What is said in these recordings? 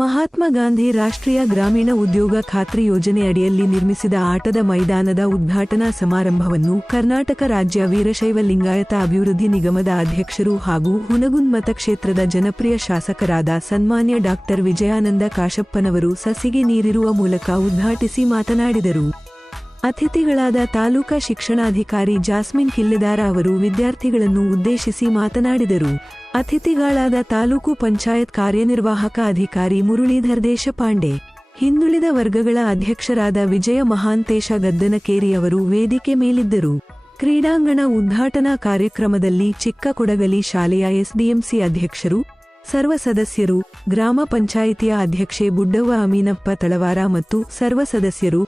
ಮಹಾತ್ಮ ಗಾಂಧಿ ರಾಷ್ಟ್ರೀಯ ಗ್ರಾಮೀಣ ಉದ್ಯೋಗ ಖಾತ್ರಿ ಯೋಜನೆ ಅಡಿಯಲ್ಲಿ ನಿರ್ಮಿಸಿದ ಆಟದ ಮೈದಾನದ ಉದ್ಘಾಟನಾ ಸಮಾರಂಭವನ್ನು ಕರ್ನಾಟಕ ರಾಜ್ಯ ವೀರಶೈವ ಲಿಂಗಾಯತ ಅಭಿವೃದ್ಧಿ ನಿಗಮದ ಅಧ್ಯಕ್ಷರು ಹಾಗೂ ಹುನಗುಂದ ಮತಕ್ಷೇತ್ರದ ಜನಪ್ರಿಯ ಶಾಸಕರಾದ ಸನ್ಮಾನ್ಯ ಡಾ. ವಿಜಯಾನಂದ ಕಾಶಪ್ಪನವರು ಸಸಿಗೆ ನೀರಿರುವ ಮೂಲಕ ಉದ್ಘಾಟಿಸಿ ಮಾತನಾಡಿದರು. ಅತಿಥಿಗಳಾದ ತಾಲೂಕಾ ಶಿಕ್ಷಣಾಧಿಕಾರಿ ಜಾಸ್ಮಿನ್ ಕಿಲ್ಲೆದಾರ ಅವರು ವಿದ್ಯಾರ್ಥಿಗಳನ್ನು ಉದ್ದೇಶಿಸಿ ಮಾತನಾಡಿದರು. ಅತಿಥಿಗಳಾದ ತಾಲೂಕು ಪಂಚಾಯತ್ ಕಾರ್ಯನಿರ್ವಾಹಕ ಅಧಿಕಾರಿ ಮುರಳೀಧರ್ ದೇಶಪಾಂಡೆ, ಹಿಂದುಳಿದ ವರ್ಗಗಳ ಅಧ್ಯಕ್ಷರಾದ ವಿಜಯ ಮಹಾಂತೇಶ ಗದ್ದನಕೇರಿ ಅವರು ವೇದಿಕೆ ಮೇಲಿದ್ದರು. ಕ್ರೀಡಾಂಗಣ ಉದ್ಘಾಟನಾ ಕಾರ್ಯಕ್ರಮದಲ್ಲಿ ಚಿಕ್ಕ ಕೊಡಗಲಿ ಶಾಲೆಯ ಎಸ್ಡಿಎಂಸಿ ಅಧ್ಯಕ್ಷರು, ಸರ್ವ ಸದಸ್ಯರು, ಗ್ರಾಮ ಪಂಚಾಯಿತಿಯ ಅಧ್ಯಕ್ಷೆ ಬುಡ್ಡವ್ವ ಅಮೀನಪ್ಪ ತಳವಾರ ಮತ್ತು ಸರ್ವ ಸದಸ್ಯರು,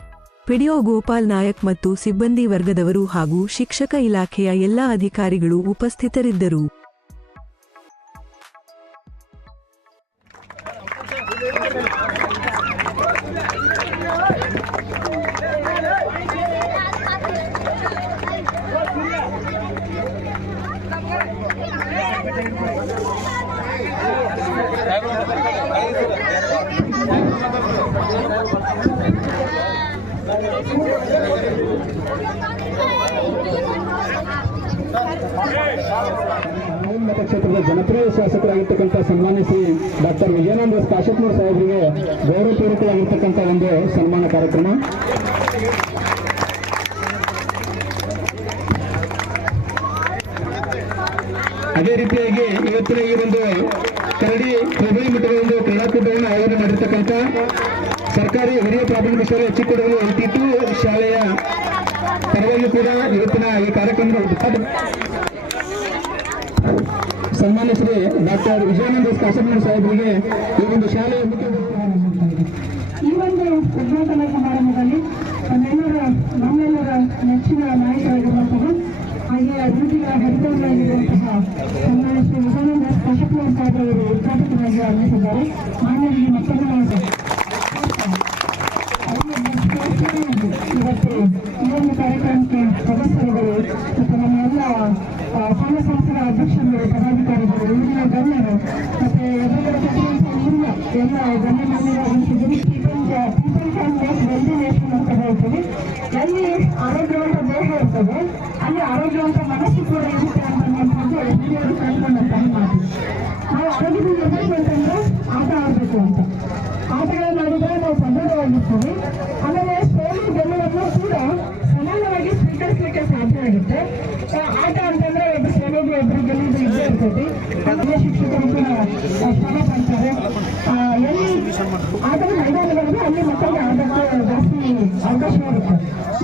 ಪಿಡಿಒ ಗೋಪಾಲ್ ನಾಯಕ್ ಮತ್ತು ಸಿಬ್ಬಂದಿ ವರ್ಗದವರು ಹಾಗೂ ಶಿಕ್ಷಕ ಇಲಾಖೆಯ ಎಲ್ಲ ಅಧಿಕಾರಿಗಳು ಉಪಸ್ಥಿತರಿದ್ದರು. ಮತಕ್ಷೇತ್ರದ ಜನಪ್ರಿಯ ಶಾಸಕರಾಗಿರ್ತಕ್ಕಂಥ ಸನ್ಮಾನ್ಯ ಶ್ರೀ ಡಾ. ವಿಜಯಾನಂದ ಕಾಶಪ್ಪನವರ ಸಾಹೇಬರಿಗೆ ಗೌರವಪೂರ್ವಕವಾಗಿರ್ತಕ್ಕಂಥ ಒಂದು ಸನ್ಮಾನ ಕಾರ್ಯಕ್ರಮ. ಅದೇ ರೀತಿಯಾಗಿ ಇವತ್ತಿನ ಈ ಒಂದು ಕರಡಿ ಹೋಬಳಿ ಮಟ್ಟದ ಒಂದು ಕ್ರೀಡಾಕೂಟವನ್ನು ಆಯೋಜನೆ ಮಾಡಿರ್ತಕ್ಕಂಥ ಸರ್ಕಾರಿ ಹಿರಿಯ ಪ್ರಾಥಮಿಕ ಶಾಲೆ ಚಿಕ್ಕಡಗಲಿ LT2 ಶಾಲೆಯ ಪರವಾಗಿ ಕೂಡ ಇವತ್ತಿನ ಈ ಕಾರ್ಯಕ್ರಮದ ಉದ್ಘಾಟನೆ ಸನ್ಮಾನ್ಯ ಶ್ರೀ ಡಾ. ವಿಜಯಾನಂದ ಕಾಶಪ್ಪನವರ ಸಾಹೇಬರಿಗೆ ಈ ಒಂದು ಶಾಲೆಯ ಈ ಒಂದು ಉದ್ಘಾಟನಾ ಸಮಾರಂಭದಲ್ಲಿ ನಮ್ಮೆಲ್ಲರ ನೆಚ್ಚಿನ ನಾಯಕರಾಗಿರುವಂತಹ ಹಾಗೆ ಅಭಿವೃದ್ಧಿಗಳ ಹರಿತವರಾಗಿರುವಂತಹ ಸನ್ಮಾನ್ಯ ಶ್ರೀ ವಿಜಯಾನಂದ ಕಾಶಪ್ಪನವರ ಸಾಹೇಬರು ಉದ್ಘಾಟಕರಾಗಿ ಆಗಮಿಸಿದ್ದಾರೆ. ಮಾನ್ಯರಿಗೆ ಮತ್ತೊಂದು ಇವತ್ತು ಈ ಒಂದು ಕಾರ್ಯಕ್ರಮಕ್ಕೆ ಸದಸ್ಯರುಗಳು ಮತ್ತು ನಮ್ಮೆಲ್ಲ ಸಂಘ ಸಂಸ್ಥೆಗಳ ಅಧ್ಯಕ್ಷರುಗಳು, ಪದಾಧಿಕಾರಿಗಳು, ಊರಿನ ಗಣ್ಯರು ಮತ್ತೆ ಎದುರುಗಡೆ ಎಲ್ಲ ಗಣ್ಯಮಾನ್ಯರಾಗಿರ್ತಿದ್ದೀವಿ. People can make healthy nation ಅಂತ ಹೇಳ್ತೀವಿ. ಎಲ್ಲಿ ಆರೋಗ್ಯವಂತ ದೇಹ ಇರ್ತದೆ ಅಲ್ಲಿ ಆರೋಗ್ಯವಂತ ಮನಸ್ಸು ಕೂಡ ಇರುತ್ತೆ ಅಂತನ್ನುವಂಥದ್ದು ಹಿರಿಯರು ಕಲ್ಕೊಂಡಂತಹ ಮಾತು. ನಾವು ಆರೋಗ್ಯದಿಂದ ಇರಬೇಕು ಅಂತಂದ್ರೆ ಆಟ ಆಡಬೇಕು ಅಂತ. ಆಟಗಳನ್ನು ಆಡಿದ್ರೆ ನಾವು ಸದೃಢವಾಗಿರ್ತೀವಿ. ಆಮೇಲೆ ಸೋಲು ಗೆಲುವನ್ನು ಕೂಡ ಸಮಾನವಾಗಿ ಸ್ವೀಕರಿಸಲಿಕ್ಕೆ ಸಾಧ್ಯ ಆಗುತ್ತೆ. ಆಟ ಅಂತಂದ್ರೆ ಒಬ್ಬರು ಸೋಲೋದು ಒಬ್ಬರು ಗೆಲ್ಲುವುದು ಇದ್ದೇ ಇರ್ತದೆ. ಹಿರಿಯ ಶಿಕ್ಷಕರು ಕೂಡ ಶ್ರಮ ಪಡ್ತಾರೆ. ಎಲ್ಲಿ ಆಟದ ಮೈದಾನಗಳಿದೆ ಅಲ್ಲಿ ಮಕ್ಕಳಿಗೆ ಆಟಕ್ಕೆ ಜಾಸ್ತಿ ಅವಕಾಶ ಇರುತ್ತೆ.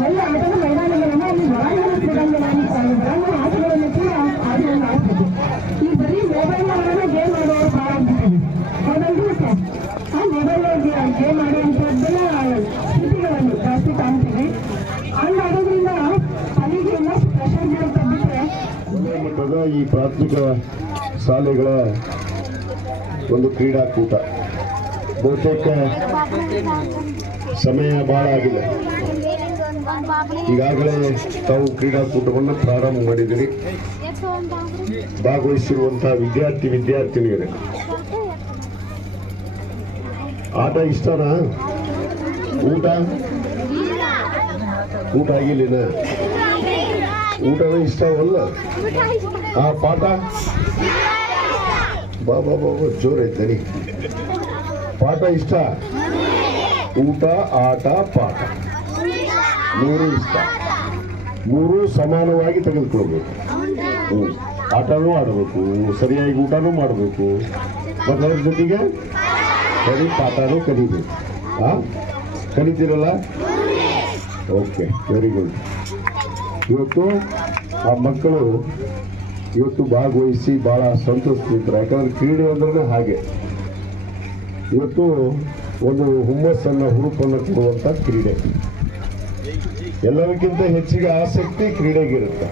ಎಲ್ಲ ಆಟದ ಮೈದಾನಗಳನ್ನು ಅಲ್ಲಿ ಒಳಾಂಗಣ ಕ್ರೀಡಾಂಗಣಗಳನ್ನು ಆಟಗಳನ್ನು ಕೂಡ ಆಡ್ಬೋದು. ಈ ಬರೀ ಮೊಬೈಲ್ಗಳನ್ನು ಗೇಮ್ ಆಡುವವರು ಭಾಳ ಆಗ್ಬಿಟ್ಟಿದೆ. ಮೊದಲು ಆ ಮೊಬೈಲ್ ಗೇಮ್ ಆಡುವಂಥದ್ದೆಲ್ಲ ಸ್ಥಿತಿಗಳನ್ನು ಜಾಸ್ತಿ ಕಾಣ್ತೀವಿ. ಹಂಗಾಗೋದ್ರಿಂದ ತಲೆಗೆ ಇನ್ನಷ್ಟು ಪ್ರೆಷರ್ ಬೀಳುತ್ತೆ ಬಿಟ್ಟರೆ ಮಟ್ಟದ ಈ ಪ್ರಾಥಮಿಕ ಶಾಲೆಗಳ ಒಂದು ಕ್ರೀಡಾಕೂಟ ಬಹುತೇಕ ಸಮಯ ಬಹಳ ಆಗಿದೆ. ಈಗಾಗಲೇ ತಾವು ಕ್ರೀಡಾಕೂಟವನ್ನು ಪ್ರಾರಂಭ ಮಾಡಿದ್ದೀರಿ. ಭಾಗವಹಿಸಿರುವಂತಹ ವಿದ್ಯಾರ್ಥಿನಿಯರೇ, ಆಟ ಇಷ್ಟನಾ? ಊಟ ಆಗಿಲ್ಲ? ಊಟನೇ ಇಷ್ಟವಲ್ಲ? ಆ ಪಾಠ ಬಾಬಾ ಜೋರೈತರಿ. ಪಾಠ ಇಷ್ಟ, ಊಟ, ಆಟ, ಪಾಠ ಮೂರು ಇಷ್ಟ. ಮೂರು ಸಮಾನವಾಗಿ ತೆಗೆದುಕೊಳ್ಬೇಕು. ಆಟನೂ ಆಡಬೇಕು, ಸರಿಯಾಗಿ ಊಟನೂ ಮಾಡಬೇಕು, ಮತ್ತು ಅದ್ರ ಜೊತೆಗೆ ಸರಿ ಪಾಠನೂ ಕಲಿಬೇಕು. ಕಲಿತೀರಲ್ಲ? Okay, very good. ಇವತ್ತು ಆ ಮಕ್ಕಳು ಇವತ್ತು ಭಾಗವಹಿಸಿ ಭಾಳ ಸಂತೋಷಿಸ್ತಾರೆ. ಯಾಕಂದ್ರೆ ಕ್ರೀಡೆ ಅಂದ್ರೆ ಹಾಗೆ ಇವತ್ತು ಒಂದು ಹುಮ್ಮಸ್ಸನ್ನು ಹುರುಪನ್ನು ಕೊಡುವಂಥ ಕ್ರೀಡೆ. ಎಲ್ಲದಕ್ಕಿಂತ ಹೆಚ್ಚಿಗೆ ಆಸಕ್ತಿ ಕ್ರೀಡೆಗಿರುತ್ತೆ.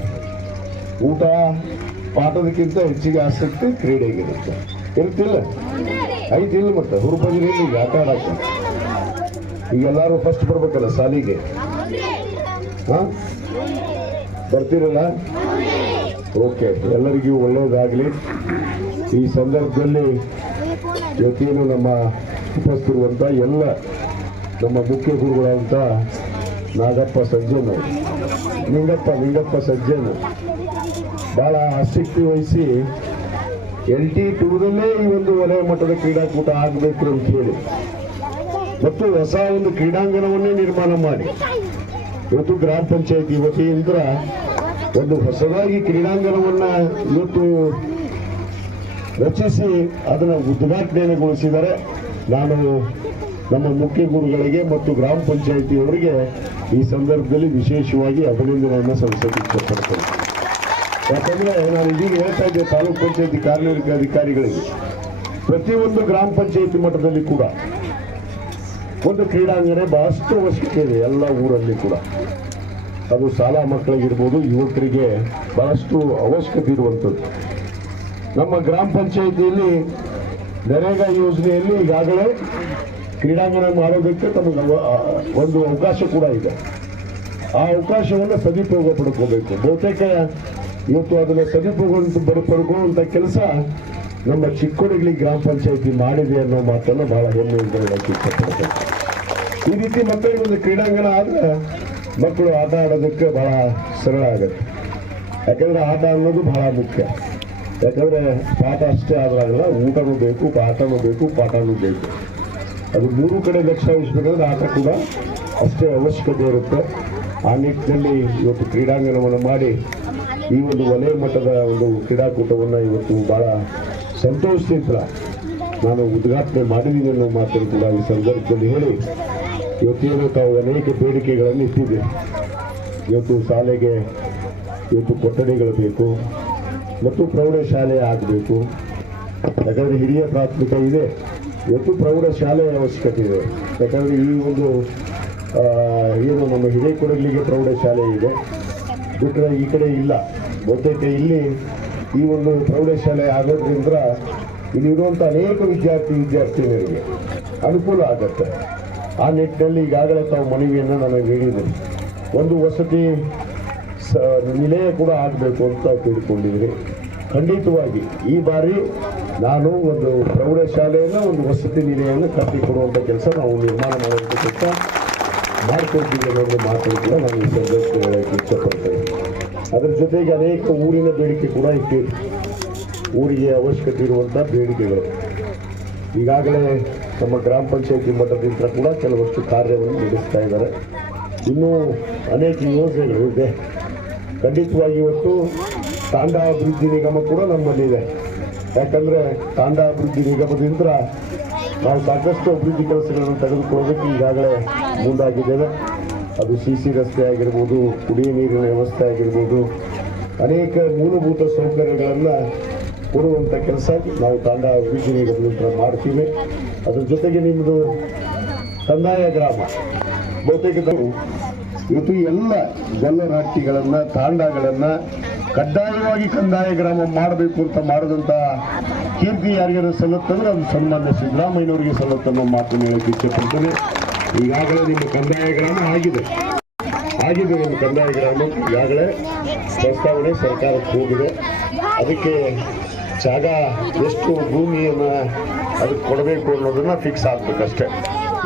ಊಟ ಪಾಠದಕ್ಕಿಂತ ಹೆಚ್ಚಿಗೆ ಆಸಕ್ತಿ ಕ್ರೀಡೆಗಿರುತ್ತೆ. ಇರ್ತಿಲ್ಲ? ಐತಿಲ್ಲ? ಮತ್ತೆ ಹುರುಪದಿರಿ ಈಗ ಆಟ ಆಡಕ್ಕೆ. ಈಗ ಎಲ್ಲರೂ ಫಸ್ಟ್ ಬರ್ಬೇಕಲ್ಲ ಶಾಲಿಗೆ. ಬರ್ತೀರಲ್ಲ? ಓಕೆ, ಎಲ್ಲರಿಗೂ ಒಳ್ಳೆಯದಾಗಲಿ. ಈ ಸಂದರ್ಭದಲ್ಲಿ ಇವತ್ತೇನು ನಮ್ಮ ಉಪಸ್ಥಿತಿರುವಂಥ ಎಲ್ಲ ನಮ್ಮ ಮುಖ್ಯ ಗುರುಗಳಾದಂಥ ನಾಗಪ್ಪ ಸಜ್ಜನ್, ನಿಂಗಪ್ಪ ಸಜ್ಜನ್ ಭಾಳ ಆಸಕ್ತಿ ವಹಿಸಿ LT2ದಲ್ಲೇ ಈ ಒಂದು ವಲಯ ಮಟ್ಟದ ಕ್ರೀಡಾಕೂಟ ಆಗಬೇಕು ಅಂತ ಹೇಳಿ ಮತ್ತು ಹೊಸ ಒಂದು ಕ್ರೀಡಾಂಗಣವನ್ನೇ ನಿರ್ಮಾಣ ಮಾಡಿ ಇವತ್ತು ಗ್ರಾಮ ಪಂಚಾಯತಿ ವತಿಯಿಂದ ಒಂದು ಹೊಸದಾಗಿ ಕ್ರೀಡಾಂಗಣವನ್ನ ಇವತ್ತು ರಚಿಸಿ ಅದನ್ನು ಉದ್ಘಾಟನೆಗೊಳಿಸಿದ್ದಾರೆ. ನಾನು ನಮ್ಮ ಮುಖ್ಯ ಗುರುಗಳಿಗೆ ಮತ್ತು ಗ್ರಾಮ ಪಂಚಾಯತಿಯವರಿಗೆ ಈ ಸಂದರ್ಭದಲ್ಲಿ ವಿಶೇಷವಾಗಿ ಅಭಿನಂದನೆಯನ್ನು ಸಲ್ಲಿಸಲು ಇಷ್ಟಪಡ್ತೇನೆ. ಯಾಕಂದ್ರೆ ನಾನು ಇದೀಗ ಹೇಳ್ತಾ ಇದ್ದೆ ತಾಲೂಕ್ ಪಂಚಾಯತಿ ಕಾರ್ಯನಿರ್ವಾಹಕ ಅಧಿಕಾರಿಗಳಿಗೆ ಪ್ರತಿಯೊಂದು ಗ್ರಾಮ ಪಂಚಾಯತಿ ಮಟ್ಟದಲ್ಲಿ ಕೂಡ ಒಂದು ಕ್ರೀಡಾಂಗಣ ಬಹಳಷ್ಟು ಅವಶ್ಯಕತೆ ಇದೆ. ಎಲ್ಲ ಊರಲ್ಲಿ ಕೂಡ ಅದು ಶಾಲಾ ಮಕ್ಕಳಿಗಿರ್ಬೋದು, ಯುವಕರಿಗೆ ಬಹಳಷ್ಟು ಅವಶ್ಯಕತೆ ಇರುವಂಥದ್ದು. ನಮ್ಮ ಗ್ರಾಮ ಪಂಚಾಯತಿಯಲ್ಲಿ ನರೇಗಾ ಯೋಜನೆಯಲ್ಲಿ ಈಗಾಗಲೇ ಕ್ರೀಡಾಂಗಣ ಮಾಡೋದಕ್ಕೆ ತಮಗೆ ಒಂದು ಅವಕಾಶ ಕೂಡ ಇದೆ. ಆ ಅವಕಾಶವನ್ನು ಸದುಪಯೋಗ ಪಡ್ಕೋಬೇಕು. ಬಹುತೇಕ ಇವತ್ತು ಅದನ್ನು ಸದುಪಯೋಗ ಪಡ್ಕೊಳ್ಳುವಂಥ ಕೆಲಸ ನಮ್ಮ ಚಿಕ್ಕೋಡಿಗಲಿ ಗ್ರಾಮ ಪಂಚಾಯತಿ ಮಾಡಿದೆ ಅನ್ನೋ ಮಾತನ್ನು ಬಹಳ ಹೆಮ್ಮೆಯಿಂದ ಹೇಳಕ್ಕೆ ಇಷ್ಟಪಡ್ತೇನೆ. ಈ ರೀತಿ ಮಕ್ಕಳಿಗೆ ಒಂದು ಕ್ರೀಡಾಂಗಣ ಆದರೆ ಮಕ್ಕಳು ಆಟ ಆಡೋದಕ್ಕೆ ಬಹಳ ಸರಳ ಆಗುತ್ತೆ. ಯಾಕಂದ್ರೆ ಆಟ ಅನ್ನೋದು ಬಹಳ ಮುಖ್ಯ. ಯಾಕಂದ್ರೆ ಪಾಠ ಅಷ್ಟೇ ಆದ್ರಾಗಲ್ಲ, ಊಟನೂ ಬೇಕು, ಪಾಠನೂ ಬೇಕು, ಪಾಠನೂ ಬೇಕು. ಅದು ಮೂರು ಕಡೆ ಲಕ್ಷ್ಯ ವಹಿಸ್ಬೇಕಂದ್ರೆ ಆಟ ಕೂಡ ಅಷ್ಟೇ ಅವಶ್ಯಕತೆ ಇರುತ್ತೆ. ಆ ನಿಟ್ಟಿನಲ್ಲಿ ಇವತ್ತು ಕ್ರೀಡಾಂಗಣವನ್ನು ಮಾಡಿ ಈ ಒಂದು ವಲಯ ಮಟ್ಟದ ಒಂದು ಕ್ರೀಡಾಕೂಟವನ್ನು ಇವತ್ತು ಬಹಳ ಸಂತೋಷದಿಂದ ನಾನು ಉದ್ಘಾಟನೆ ಮಾಡಿದ್ದೀನಿ ಅನ್ನೋ ಮಾತನ್ನು ಕೂಡ ಈ ಸಂದರ್ಭದಲ್ಲಿ ಹೇಳಿ, ಇವತ್ತೇನು ತಾವು ಅನೇಕ ಬೇಡಿಕೆಗಳನ್ನು ಇಟ್ಟಿದೆ. ಇವತ್ತು ಶಾಲೆಗೆ ಇವತ್ತು ಕೊಠಡಿಗಳು ಬೇಕು ಮತ್ತು ಪ್ರೌಢಶಾಲೆ ಆಗಬೇಕು. ಯಾಕಂದರೆ ಹಿರಿಯ ಪ್ರಾಥಮಿಕ ಇದೆ, ಇವತ್ತು ಪ್ರೌಢಶಾಲೆಯ ಅವಶ್ಯಕತೆ ಇದೆ. ಯಾಕಂದರೆ ಈ ಒಂದು ಏನು ನಮ್ಮ ಹಿರೇಕೊಡಗಲಿಗೆ ಪ್ರೌಢಶಾಲೆ ಇದೆ, ಬಿಟ್ಟರೆ ಈ ಕಡೆ ಇಲ್ಲ. ಬಹುತೇಕ ಇಲ್ಲಿ ಈ ಒಂದು ಪ್ರೌಢಶಾಲೆ ಆಗೋದ್ರಿಂದ ಇಲ್ಲಿರುವಂಥ ಅನೇಕ ವಿದ್ಯಾರ್ಥಿನಿಯರಿಗೆ ಅನುಕೂಲ ಆಗುತ್ತೆ. ಆ ನಿಟ್ಟಿನಲ್ಲಿ ಈಗಾಗಲೇ ತಾವು ಮನವಿಯನ್ನು ನನಗೆ ನೀಡಿದ್ದೀನಿ. ಒಂದು ವಸತಿ ನಿಲಯ ಕೂಡ ಆಗಬೇಕು ಅಂತ ತಿಳ್ಕೊಂಡಿದ್ರಿ. ಖಂಡಿತವಾಗಿ ಈ ಬಾರಿ ನಾನು ಒಂದು ಪ್ರೌಢಶಾಲೆಯನ್ನು ಒಂದು ವಸತಿ ನಿಲಯವನ್ನು ಕಟ್ಟಿಕೊಡುವಂಥ ಕೆಲಸ ನಾವು ನಿರ್ಮಾಣ ಮಾಡುವಂಥ ಕೆಲಸ ಮಾಡ್ಕೊಳ್ತೀವಿ ಅನ್ನೋ ಮಾತನ್ನು ಕೂಡ ನಾನು ಈ ಸಂದರ್ಭದಲ್ಲಿ ಹೇಳಕ್ಕೆ ಇಷ್ಟಪಡ್ತೇನೆ. ಅದರ ಜೊತೆಗೆ ಅನೇಕ ಊರಿನ ಬೇಡಿಕೆ ಕೂಡ ಇಟ್ಟಿದೆ. ಊರಿಗೆ ಅವಶ್ಯಕತೆ ಇರುವಂಥ ಬೇಡಿಕೆಗಳು ಈಗಾಗಲೇ ನಮ್ಮ ಗ್ರಾಮ ಪಂಚಾಯತಿ ಮಟ್ಟದಿಂದ ಕೂಡ ಕೆಲವಷ್ಟು ಕಾರ್ಯವನ್ನು ನಡೆಸ್ತಾ ಇದ್ದಾರೆ. ಇನ್ನೂ ಅನೇಕ ಯೋಜನೆಗಳು ಇದೆ. ಖಂಡಿತವಾಗಿ ಇವತ್ತು ತಾಂಡ ಅಭಿವೃದ್ಧಿ ನಿಗಮ ಕೂಡ ನಮ್ಮಲ್ಲಿದೆ. ಯಾಕಂದರೆ ತಾಂಡ ಅಭಿವೃದ್ಧಿ ನಿಗಮದಿಂದ ನಾವು ಸಾಕಷ್ಟು ಅಭಿವೃದ್ಧಿ ಕೆಲಸಗಳನ್ನು ತೆಗೆದುಕೊಳ್ಳೋದಕ್ಕೆ ಈಗಾಗಲೇ ಮುಂದಾಗಿದ್ದೇವೆ. ಅದು CC ರಸ್ತೆ ಆಗಿರ್ಬೋದು, ಕುಡಿಯ ನೀರಿನ ವ್ಯವಸ್ಥೆ ಆಗಿರ್ಬೋದು, ಅನೇಕ ಮೂಲಭೂತ ಸೌಕರ್ಯಗಳನ್ನು ಕೊಡುವಂಥ ಕೆಲಸ ನಾವು ತಾಂಡ ಅಭಿವೃದ್ಧಿ ನಿಗಮದಿಂದ ಮಾಡ್ತೀವಿ. ಅದ್ರ ಜೊತೆಗೆ ನಿಮ್ಮದು ಕಂದಾಯ ಗ್ರಾಮ ಬಹುತೇಕ ಇವತ್ತು ಎಲ್ಲ ಗಲ್ಲರಾಟಿಗಳನ್ನು ತಾಂಡಗಳನ್ನು ಕಡ್ಡಾಯವಾಗಿ ಕಂದಾಯ ಗ್ರಾಮ ಮಾಡಬೇಕು ಅಂತ ಮಾಡಿದಂಥ ಕೀರ್ತಿ ಯಾರಿಗಾರು ಸಲ್ಲುತ್ತಂದ್ರೆ ಅದು ಸನ್ಮಾನ್ಯ ಸಿದ್ದರಾಮಯ್ಯನವರಿಗೆ ಸಲ್ಲುತ್ತನ್ನೋ ಮಾತನ್ನು ಹೇಳಕ್ಕೆ ಇಚ್ಛೆಪಡ್ತೇನೆ. ಈಗಾಗಲೇ ನಿಮ್ಮ ಕಂದಾಯ ಗ್ರಾಮ ಆಗಿದೆ. ನಿಮ್ಮ ಕಂದಾಯ ಗ್ರಾಮ ಈಗಾಗಲೇ ಪ್ರಸ್ತಾವನೆ ಸರ್ಕಾರಕ್ಕೆ ಹೋಗಿದೆ. ಅದಕ್ಕೆ ಜಾಗ ಎಷ್ಟು ಭೂಮಿಯನ್ನು ಅದಕ್ಕೆ ಕೊಡಬೇಕು ಅನ್ನೋದನ್ನ ಫಿಕ್ಸ್ ಆಗಬೇಕಷ್ಟೇ.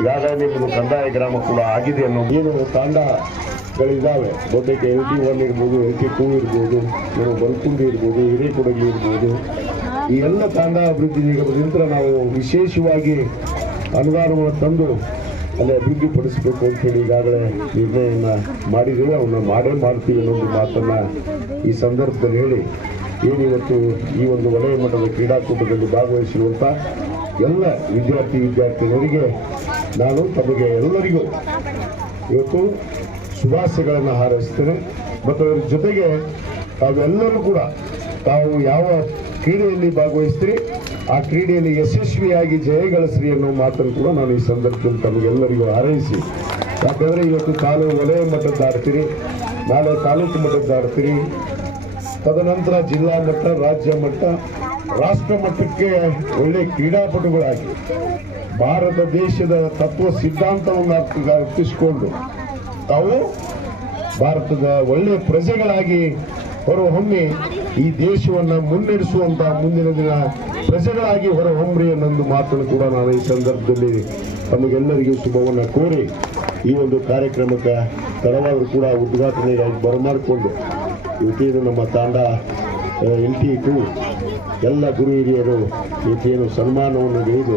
ಈಗಾಗಲೇ ನಿಮ್ಮದು ಕಂದಾಯ ಗ್ರಾಮ ಕೂಡ ಆಗಿದೆ ಅನ್ನೋ ಏನು ತಾಂಡಗಳಿದ್ದಾವೆ. ಬಹುತೇಕ LT1 ಇರ್ಬೋದು, LT2 ಇರ್ಬೋದು, ನಾವು ಬಲ್ಕುಂಡಿ ಇರ್ಬೋದು, ಹಿರೇಕೊಡಗಿ ಇರ್ಬೋದು, ಈ ಎಲ್ಲ ತಾಂಡ ಅಭಿವೃದ್ಧಿ ನಿಗಮದಿಂದ ನಾವು ವಿಶೇಷವಾಗಿ ಅನುದಾನವನ್ನು ತಂದು ಅಲ್ಲಿ ಅಭಿವೃದ್ಧಿ ಪಡಿಸಬೇಕು ಅಂತೇಳಿ ಈಗಾಗಲೇ ನಿರ್ಣಯವನ್ನು ಮಾಡಿದ್ದೇವೆ. ಅವನ್ನ ಮಾಡ್ತೀವಿ ಅನ್ನೋದು ಮಾತನ್ನು ಈ ಸಂದರ್ಭದಲ್ಲಿ ಹೇಳಿ, ಏನಿವತ್ತು ಈ ಒಂದು ವಲಯ ಮಟ್ಟದ ಕ್ರೀಡಾಕೂಟದಲ್ಲಿ ಭಾಗವಹಿಸಿರುವಂಥ ಎಲ್ಲ ವಿದ್ಯಾರ್ಥಿನಿಯರಿಗೆ ನಾನು ತಮಗೆ ಎಲ್ಲರಿಗೂ ಇವತ್ತು ಶುಭಾಶಯಗಳನ್ನು ಹಾರೈಸ್ತೇನೆ. ಮತ್ತು ಅದರ ಜೊತೆಗೆ ತಾವೆಲ್ಲರೂ ಕೂಡ ತಾವು ಯಾವ ಕ್ರೀಡೆಯಲ್ಲಿ ಭಾಗವಹಿಸ್ತೀರಿ ಆ ಕ್ರೀಡೆಯಲ್ಲಿ ಯಶಸ್ವಿಯಾಗಿ ಜಯಗಳಿಸ್ರಿ ಅನ್ನೋ ಮಾತನ್ನು ಕೂಡ ನಾನು ಈ ಸಂದರ್ಭದಲ್ಲಿ ತಮಗೆಲ್ಲರಿಗೂ ಹಾರೈಸಿ, ಯಾಕಂದರೆ ಇವತ್ತು ವಲಯ ಮಟ್ಟದ್ದು ಆಡ್ತೀರಿ, ನಾಳೆ ತಾಲೂಕು ಮಟ್ಟದ್ದು ಆಡ್ತೀರಿ, ತದನಂತರ ಜಿಲ್ಲಾ ಮಟ್ಟ, ರಾಜ್ಯ ಮಟ್ಟ, ರಾಷ್ಟ್ರ ಮಟ್ಟಕ್ಕೆ ಒಳ್ಳೆ ಕ್ರೀಡಾಪಟುಗಳಾಗಿ ಭಾರತ ದೇಶದ ತತ್ವ ಸಿದ್ಧಾಂತವನ್ನು ಅರ್ಥಿಸಿಕೊಂಡು ತಾವು ಭಾರತದ ಒಳ್ಳೆಯ ಪ್ರಜೆಗಳಾಗಿ ಹೊರಹೊಮ್ಮಿ ಈ ದೇಶವನ್ನು ಮುನ್ನಡೆಸುವಂತಹ ಮುಂದಿನ ದಿನ ಪ್ರಜೆಗಳಾಗಿ ಹೊರಹೊಮ್ಮರಿ ಅನ್ನೊಂದು ಮಾತನ್ನು ಕೂಡ ನಾನು ಈ ಸಂದರ್ಭದಲ್ಲಿ ತಮಗೆಲ್ಲರಿಗೂ ಶುಭವನ್ನು ಕೋರಿ ಈ ಒಂದು ಕಾರ್ಯಕ್ರಮಕ್ಕೆ ತಡವಾದರೂ ಕೂಡ ಉದ್ಘಾಟನೆಗಾಗಿ ಬರಮಾಡಿಕೊಂಡು ಇವತ್ತೇನು ನಮ್ಮ ತಾಂಡ LT2 ಎಲ್ಲ ಗುರು ಹಿರಿಯರು ಇವತ್ತೇನು ಸನ್ಮಾನವನ್ನು ನೀಡಿ